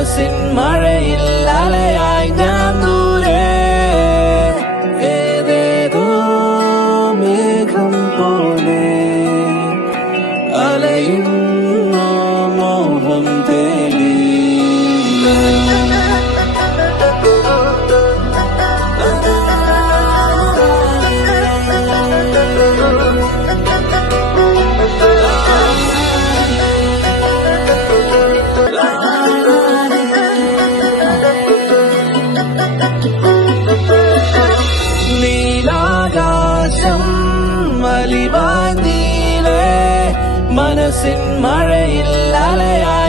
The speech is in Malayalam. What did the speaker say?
മനസ്സിൻ മഴയിൽ അലയായി ഞാൻ ദൂരെ ഏതേതോ മേഘം പോലെ അലയുന്ന മോഹം തേടി നീലാകാശം മലിവാനീലേ മനസ്സിൻ മഴയിൽ അലയായി